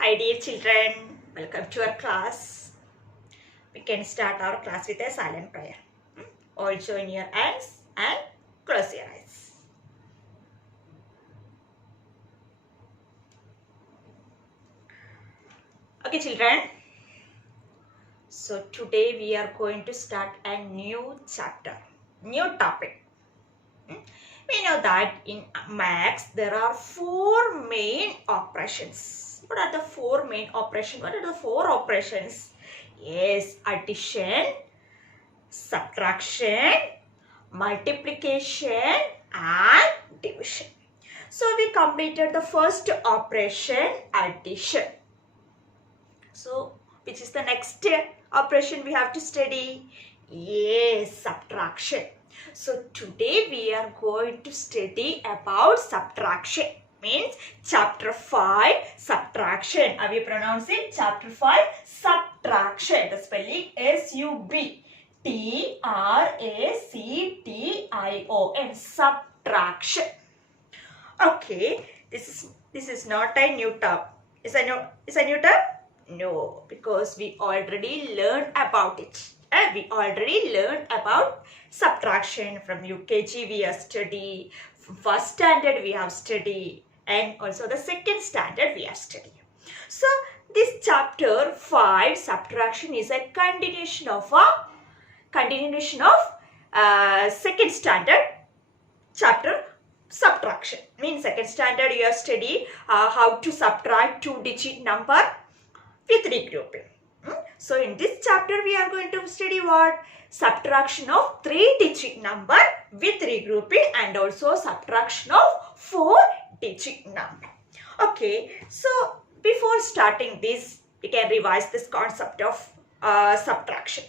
Hi dear children, welcome to our class. We can start our class with a silent prayer. All join your hands and close your eyes. Okay children, so today we are going to start a new chapter, new topic. We know that in maths there are four main operations. What are the four main operations? What are the four operations? Yes, addition, subtraction, multiplication and division. So we completed the first operation, addition. So which is the next operation we have to study? Yes, subtraction. So today we are going to study about subtraction. Means chapter 5 subtraction. Have you pronounced it? Chapter 5 subtraction. The spelling SUBTRACTION, subtraction. Okay, this is not a new term. Is a new term? No, because we already learned about it. We already learned about subtraction from UKG. We have studied. From first standard we have studied, and also the second standard we have studied. So this chapter 5 subtraction is a continuation of second standard chapter subtraction. Means second standard you have studied how to subtract two-digit number with regrouping. So in this chapter we are going to study what? Subtraction of three-digit number with regrouping and also subtraction of four-digit number. Okay, so before starting this, we can revise this concept of subtraction.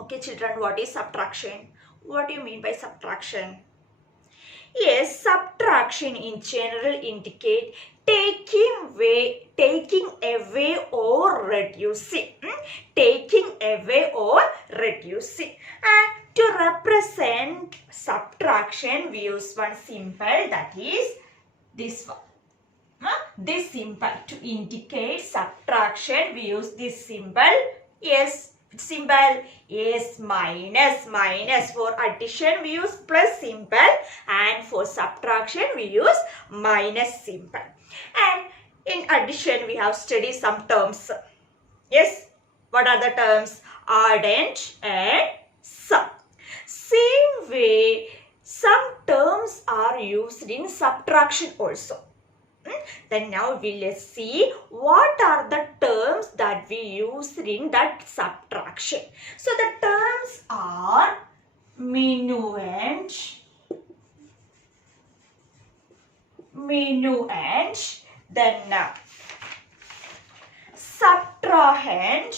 Okay children, what is subtraction? What do you mean by subtraction? Yes, subtraction in general indicate taking away or reducing. Taking away or reducing. And to represent subtraction, we use one symbol, that is this one. This symbol. To indicate subtraction, we use this symbol. Yes. Symbol is minus. For addition we use plus symbol, and for subtraction we use minus symbol. And in addition we have studied some terms. Yes, what are the terms? Odd and sum. Same way some terms are used in subtraction also. Then now let's see what are the terms that we use in that subtraction. So the terms are minuend, then subtrahend,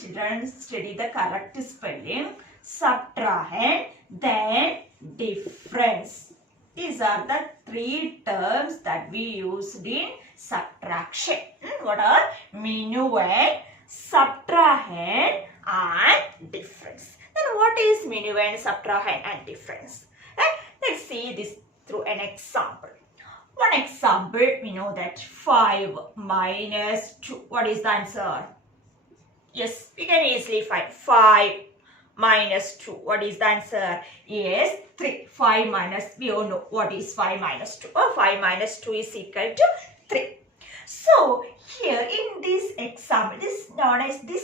children study the correct spelling, subtrahend, then difference. These are the three terms that we used in subtraction. What are? Minuend, subtrahend and difference. Then what is minuend, subtrahend and difference? Let's see this through an example. One example, we know that 5 minus 2. What is the answer? Yes, we can easily find 5 minus 2. What is the answer? Yes, 3. 5 minus, we all know what is 5 minus 2. 5 minus 2 is equal to 3. So, here in this example, this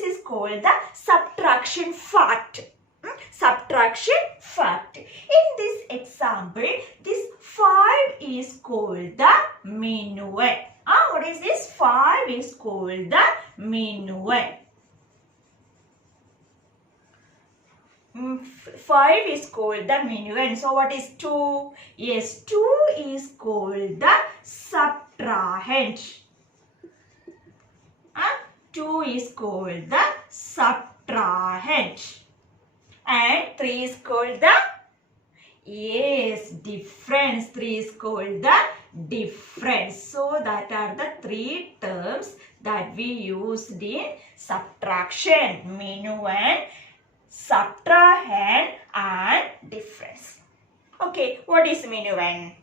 is called the subtraction fact. Subtraction fact. In this example, this 5 is called the minuend. What is this? 5 is called the minuend. 5 is called the minuend. So what is 2? Yes, 2 is called the subtrahend. 2 is called the subtrahend. And 3 is called the, yes, difference. 3 is called the difference. So that are the three terms that we used in subtraction. Minuend, subtrahend and difference. Okay, what is minuend?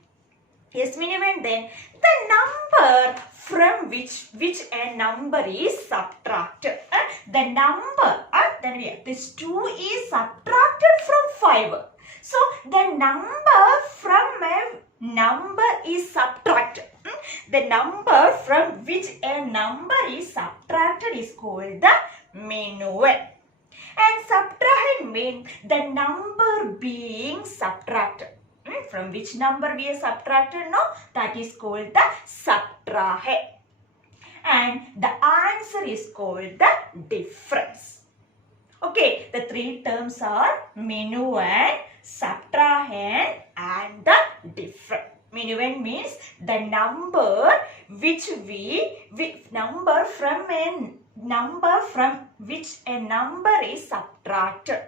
Yes, minimum. Then the number from which a number is subtracted. The number, then we have this 2 is subtracted from 5. So the number from a number is subtracted. The number from which a number is subtracted is called the minimum. And subtract means the number being subtracted. From which number we are subtracted? No, that is called the subtract. And the answer is called the difference. Okay, the three terms are minuend, subtrahend and the difference. Minuend means the number number from which a number is subtracted.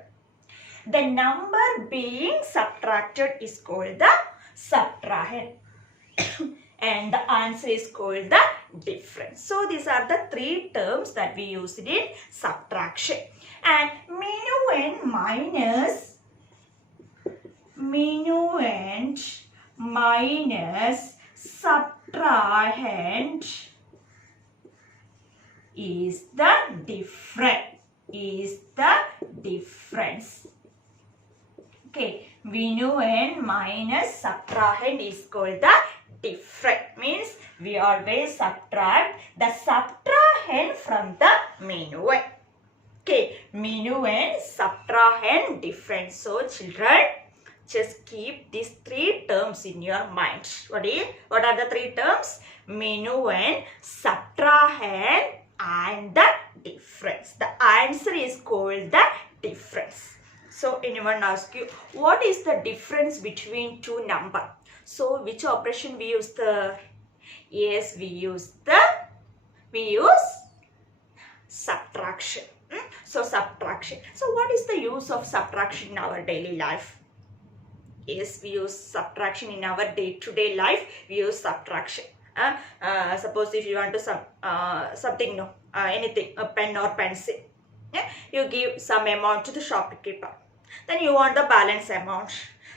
The number being subtracted is called the subtrahend. And the answer is called the difference. So these are the three terms that we used in subtraction. And minuend minus subtrahend is the difference. Okay, minuend minus subtrahend is called the difference. Means we always subtract the subtrahend from the minuend. Okay, minuend, subtrahend, difference. So children, just keep these three terms in your mind. What are the three terms? Minuend, subtrahend and the difference. The answer is called the difference. So anyone ask you, what is the difference between two numbers? So which operation we use there? Yes, we use subtraction. So subtraction. So what is the use of subtraction in our daily life? Yes, we use subtraction in our day-to-day life. We use subtraction. Suppose if you want to something, anything, a pen or pencil, you give some amount to the shopkeeper. Then you want the balance amount.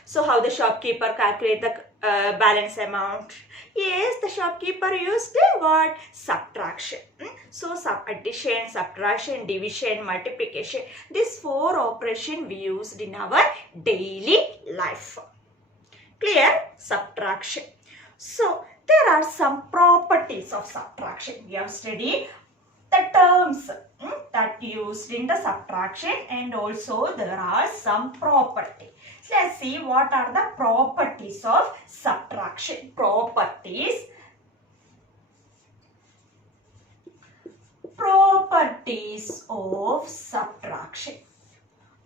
So how the shopkeeper calculate the balance amount? Yes, the shopkeeper used what? Subtraction. So addition, subtraction, division, multiplication. These four operations we used in our daily life. Clear? Subtraction. So there are some properties of subtraction. We have studied the terms that used in the subtraction, and also there are some properties. Let's see what are the properties of subtraction. Properties of subtraction.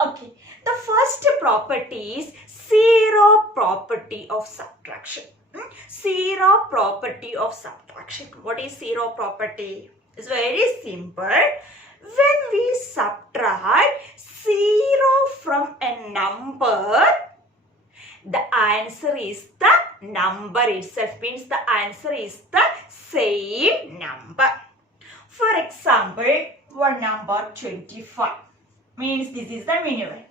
Okay, the first property is zero property of subtraction. Zero property of subtraction. What is zero property? It's very simple. When we subtract 0 from a number, the answer is the number itself. Means the answer is the same number. For example, one number 25. Means this is the minimum.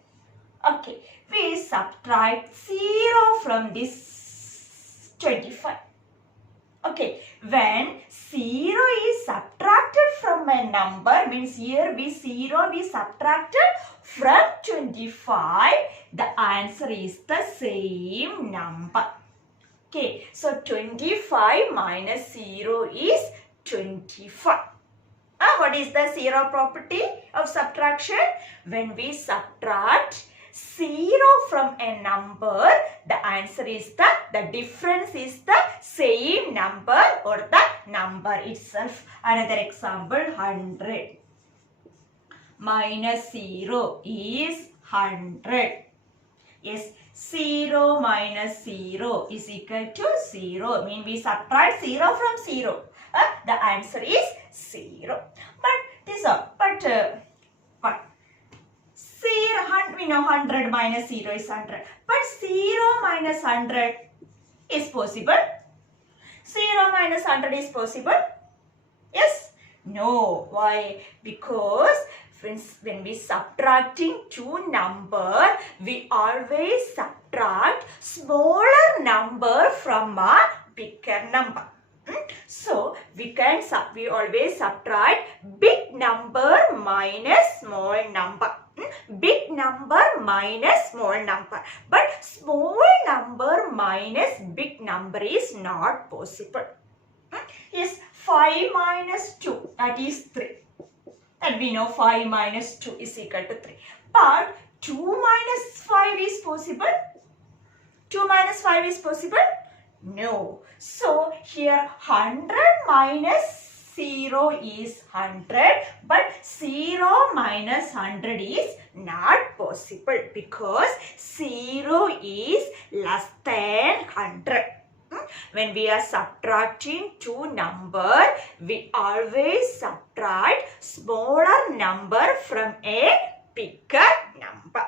Okay, we subtract 0 from this 25. Okay, when 0 is subtracted from a number, means here we subtracted from 25, the answer is the same number. Okay, so 25 minus 0 is 25. What is the zero property of subtraction? When we subtract 0 from a number, the answer is the difference is the same number or the number itself. Another example, 100 minus 0 is 100. Yes, 0 minus 0 is equal to 0. Mean we subtract 0 from 0. The answer is 0. We know 100 minus 0 is 100. But 0 minus 100 is possible. 0 minus 100 is possible. Yes? No. Why? Because Friends, when we subtracting two number, we always subtract smaller number from a bigger number. So we always subtract big number minus small number. Big number minus small number. But small number minus big number is not possible. Yes, 5 minus 2, that is 3. And we know 5 minus 2 is equal to 3. But 2 minus 5 is possible? 2 minus 5 is possible? No. So here 100 minus 0 is 100. But 0 minus 100 is not possible because 0 is less than 100. When we are subtracting two number, we always subtract smaller number from a bigger number.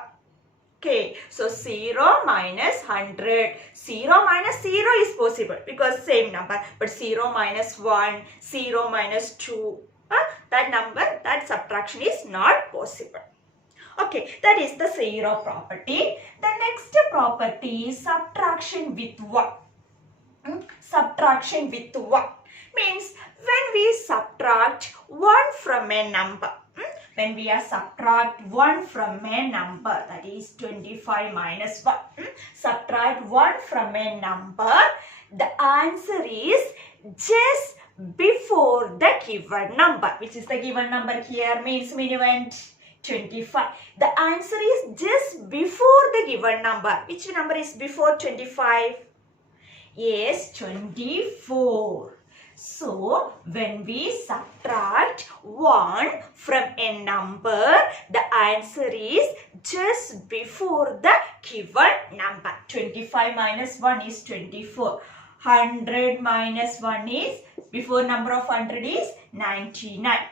Okay, so 0 minus 100. 0 minus 0 is possible because same number. But 0 minus 1, 0 minus 2, that subtraction is not possible. Okay, that is the 0 property. The next property is subtraction with 1. Subtraction with 1 means when we subtract 1 from a number. When we are subtract 1 from a number, that is 25 minus 1. Subtract 1 from a number, the answer is just before the given number. Which is the given number here means minimum 25. The answer is just before the given number. Which number is before 25? Yes, 24. So, when we subtract 1 from a number, the answer is just before the given number. 25 minus 1 is 24. 100 minus 1 is, before number of 100 is 99.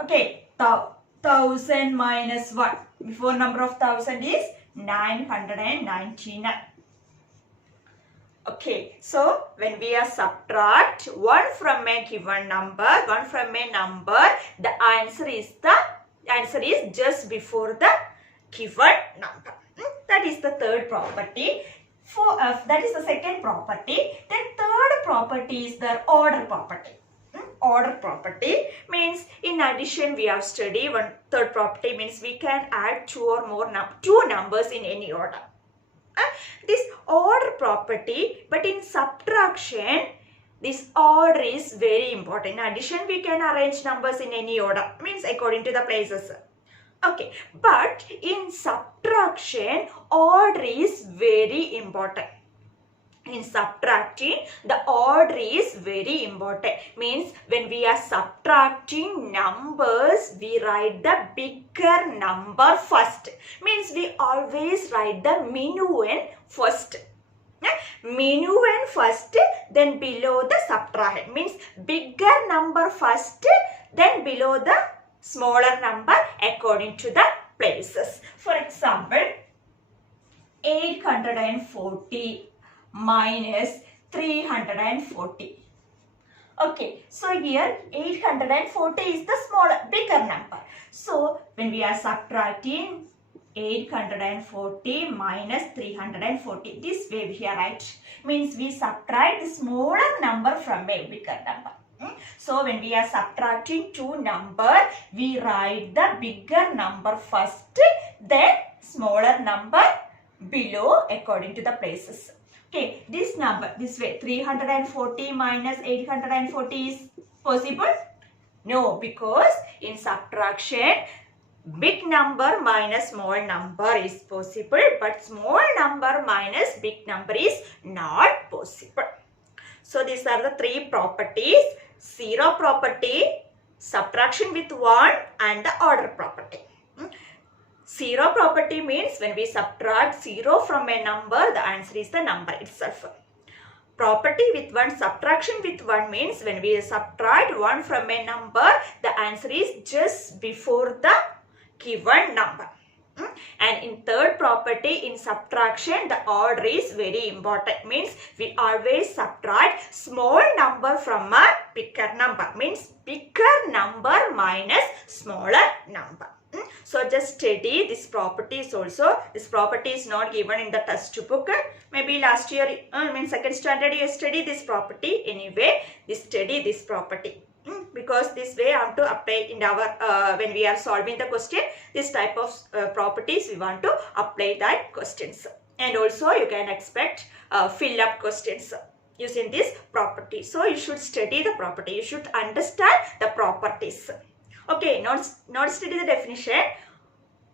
Okay, 1000 minus 1, before number of 1000 is 999. Okay, so when we are subtract 1 from a given number, the answer is just before the given number. That is the third property. That is the second property. Then third property is the order property. Order property means in addition we have studied one third property means we can add two numbers in any order. This order property, but in subtraction, this order is very important. In addition, we can arrange numbers in any order, means according to the places. Okay, but in subtraction, order is very important. In subtracting, the order is very important. Means when we are subtracting numbers, we write the bigger number first. Means we always write the minimum first. Minimum first, then below the subtract. Means bigger number first, then below the smaller number according to the places. For example, 840 minus 340. Okay, so here 840 is the bigger number. So when we are subtracting 840 minus 340, this way we are right. Means we subtract the smaller number from a bigger number. So when we are subtracting two numbers, we write the bigger number first, then smaller number below according to the places. Okay, this number, this way, 340 minus 840 is possible? No, because in subtraction, big number minus small number is possible, but small number minus big number is not possible. So these are the three properties: zero property, subtraction with 1, and the order property. Zero property means when we subtract 0 from a number, the answer is the number itself. Property with 1, subtraction with 1 means when we subtract 1 from a number, the answer is just before the given number. And in third property, in subtraction, the order is very important. Means we always subtract small number from a bigger number. Means bigger number minus smaller number. So just study this properties also. This property is not given in the textbook. Maybe last year, second standard you study this property. Anyway, study this property. Because this way I have to apply in our when we are solving the question, this type of properties we want to apply that questions. And also you can expect fill up questions using this property. So you should study the property. You should understand the properties. Okay, not study the definition.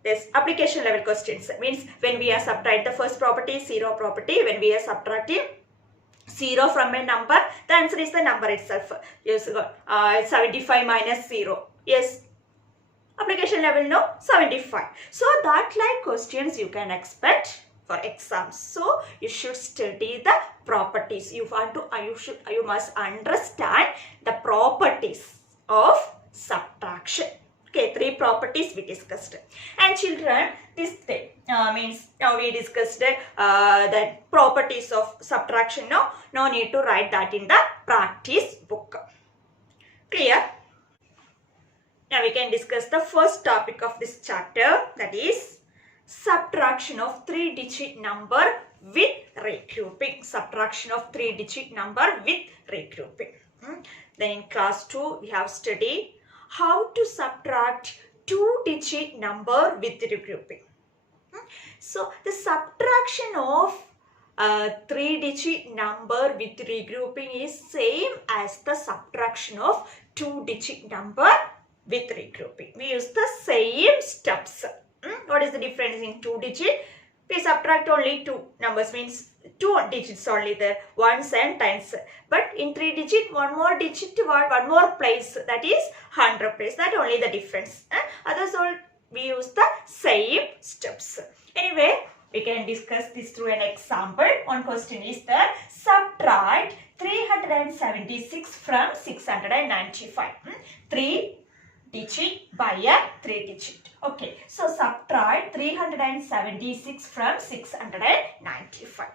This application level questions means when we are subtracting the first property, 0 property, when we are subtracting 0 from a number, the answer is the number itself. Yes, 75 minus 0. Yes, application level no, 75. So that like questions you can expect for exams. So you should study the properties. You must understand the properties of subtraction. Okay, 3 properties we discussed. And children, this thing means now we discussed the properties of subtraction. No need to write that in the practice book. Clear? Now we can discuss the first topic of this chapter, that is subtraction of 3-digit number with regrouping. Subtraction of 3-digit number with regrouping. Then in class 2 we have studied how to subtract 2-digit number with regrouping. So the subtraction of 3-digit number with regrouping is same as the subtraction of 2-digit number with regrouping. We use the same steps. What is the difference in 2-digit? We subtract only 2 numbers, means 2 digits only there, ones and tens. But in 3-digit, one more digit, one more place, that is 100 place. That only the difference. Others all we use the same steps. Anyway, we can discuss this through an example. One question is that subtract 376 from 695. 3 digit by a 3 digit. Okay, so subtract 376 from 695.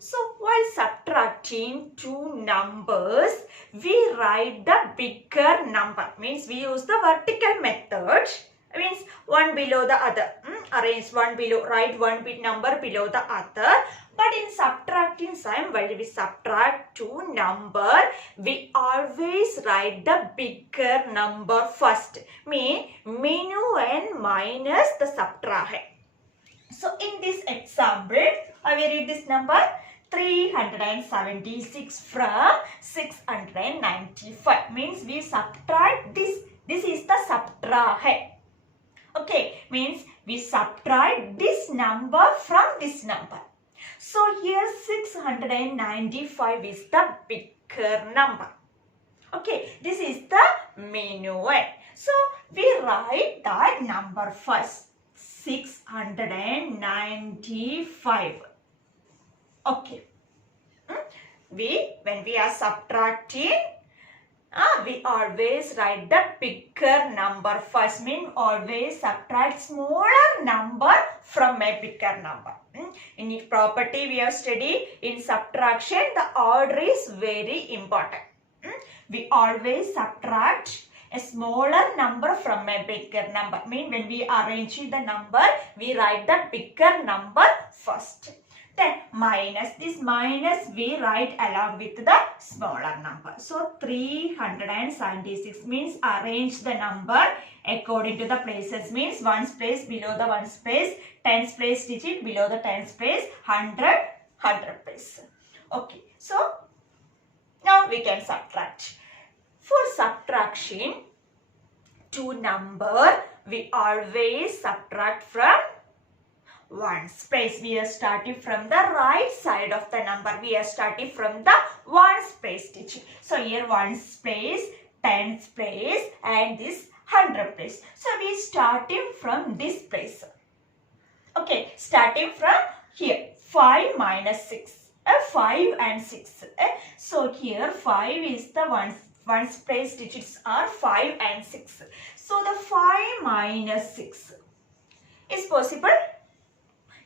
So while subtracting 2 numbers, we write the bigger number. Means we use the vertical method. Means one below the other. Arrange one below, write one number below the other. But in subtracting sign, while we subtract 2 number, we always write the bigger number first. Mean minuend minus the subtract. So in this example, I will read this number 376 from 695. Means we subtract this. This is the subtract. Okay, means we subtract this number from this number. So here 695 is the bigger number. Okay, this is the minuend. So we write that number first. 695. Okay. When we are subtracting, we always write the bigger number first. Mean always subtract smaller number from a bigger number. In each property we have studied, in subtraction the order is very important. We always subtract a smaller number from a bigger number. Mean when we arrange the number, we write the bigger number first. Then minus, this minus we write along with the smaller number. So 376 means arrange the number according to the places. Means ones place below the ones place, tens place digit below the tens place, 100 place. Okay, so now we can subtract. For subtraction 2 number, we always subtract from ones place. We are starting from the right side of the number. We are starting from the ones place digit. So here ones place, tens place, and this 100 place. So we starting from this place. Okay, starting from here 5 minus 6. 5 and 6. So here 5 is the ones place digits are 5 and 6. So the 5 minus 6. Is possible?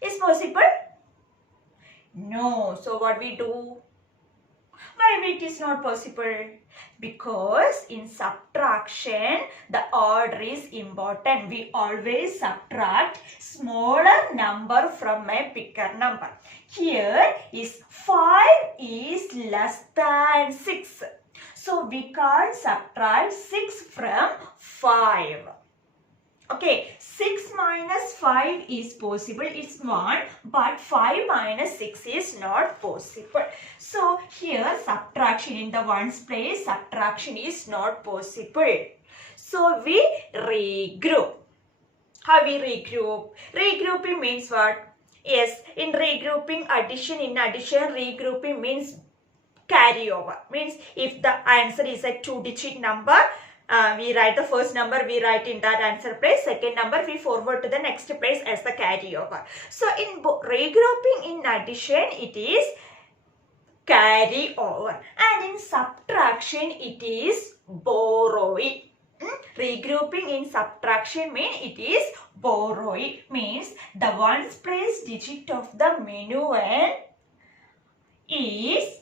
Is possible? No. So what we do? Why it is not possible? Because in subtraction, the order is important. We always subtract smaller number from a bigger number. Here is 5 is less than 6. So we can't subtract 6 from 5. Okay, 6 minus 5 is possible, it's 1, but 5 minus 6 is not possible. So here subtraction in the ones place, subtraction is not possible. So we regroup. How we regroup? Regrouping means what? Yes, in regrouping in addition, regrouping means carryover. Means if the answer is a 2-digit number, we write the first number, we write in that answer place. Second number, we forward to the next place as the carryover. So in regrouping in addition, it is carryover. And in subtraction, it is borrowing. Regrouping in subtraction means it is borrowing. Means the ones place digit of the minuend is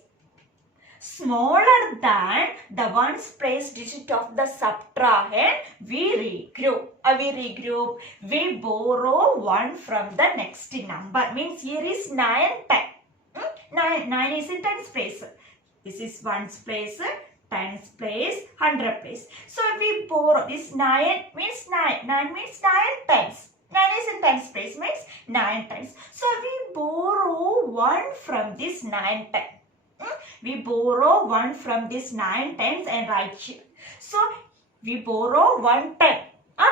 smaller than the ones place digit of the subtrahend. We regroup. We borrow 1 from the next number. Means here is 9, 10. 9 is in tens place. This is ones place, tens place, 100 place. So we borrow this 9 means 9. 9 means 9 tens. 9 is in tens place means 9 tens. So we borrow 1 from this 9 10. We borrow 1 from this 9 tens and write here. So we borrow 1 10.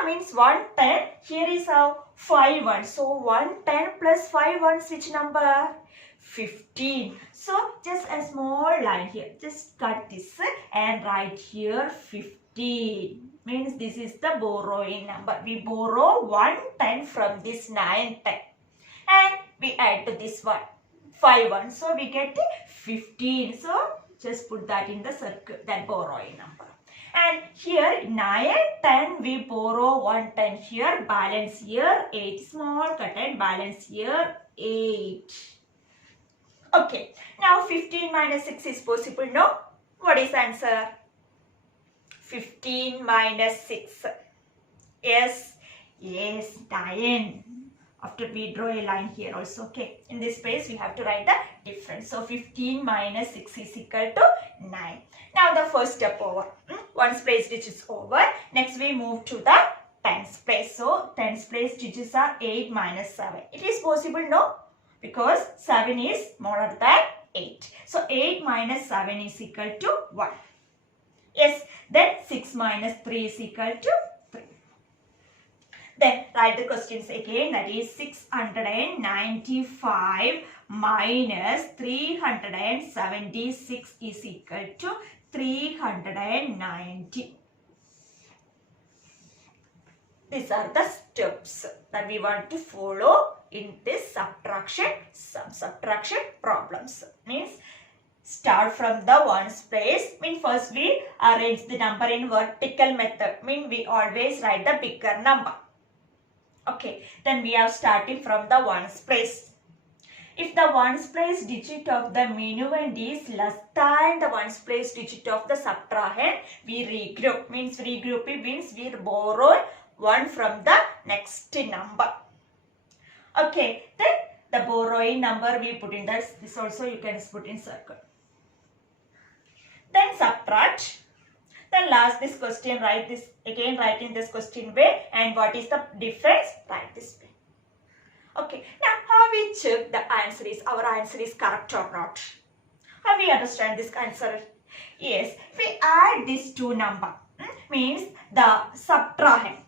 Means 1 10. Here is our 5 1. So 1 10 plus 5 1, which number? 15. So just a small line here. Just cut this and write here 15. Means this is the borrowing number. We borrow 1 10 from this 9 10. And we add to this one. 5 1. So we get 15. So just put that in the circle, that borrowing number. And here 9 10 we borrow 1 10 here, balance here 8, small cut and balance here 8. Okay, now 15 minus 6 is possible, no? What is answer? 15 minus 6. Yes, 9. After we draw a line here also, okay. In this space we have to write the difference. So 15 minus 6 is equal to 9. Now the first step over. Ones place digits over. Next we move to the tens place. So tens place digits are 8 minus 7. It is possible, no? Because 7 is smaller than 8. So 8 minus 7 is equal to 1. Yes. Then 6 minus 3 is equal to 3. Then write the questions again, that is 695 minus 376 is equal to 390. These are the steps that we want to follow in this subtraction problems. Means start from the ones place. Mean first we arrange the number in vertical method. Mean we always write the bigger number. Okay, then we are starting from the ones place. If the ones place digit of the minuend is less than the ones place digit of the subtrahend, we regroup. Means regrouping means we borrow 1 from the next number. Okay, then the borrowing number we put in this also you can put in circle. Then subtract. Then last this question, write this again, write in this question way, and what is the difference, write this way. Okay, now how we check the answer is, our answer is correct or not. How we understand this answer? Yes, we add these two number. Means the subtrahend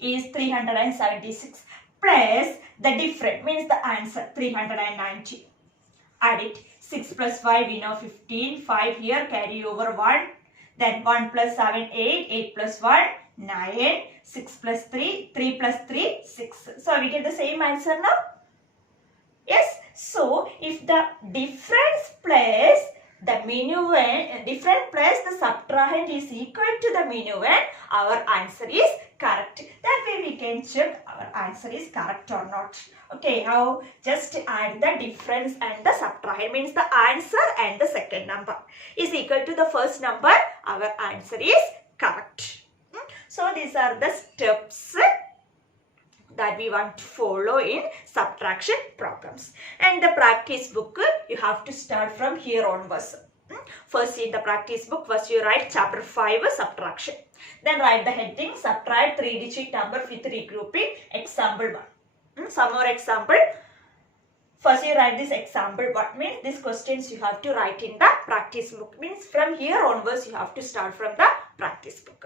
is 376 plus the different, means the answer 390. Add it. 6 plus 5 we know 15. 5 here, carry over 1. Then 1 plus 7 8. 8 plus 1 9. 6 plus 3. 3 plus 3 6. So we get the same answer now. Yes. So if the difference plus the minuend, different place the subtrahend is equal to the minuend, our answer is correct. That way we can check our answer is correct or not. Okay, how? Just add the difference and the subtrahend, means the answer and the second number is equal to the first number, our answer is correct. So these are the steps that we want to follow in subtraction problems. And the practice book, you have to start from here onwards. First in the practice book, first you write chapter 5 subtraction. Then write the heading subtract 3-digit number with regrouping, example 1. Some more example. First you write this example 1, means these questions you have to write in the practice book. Means from here onwards you have to start from the practice book.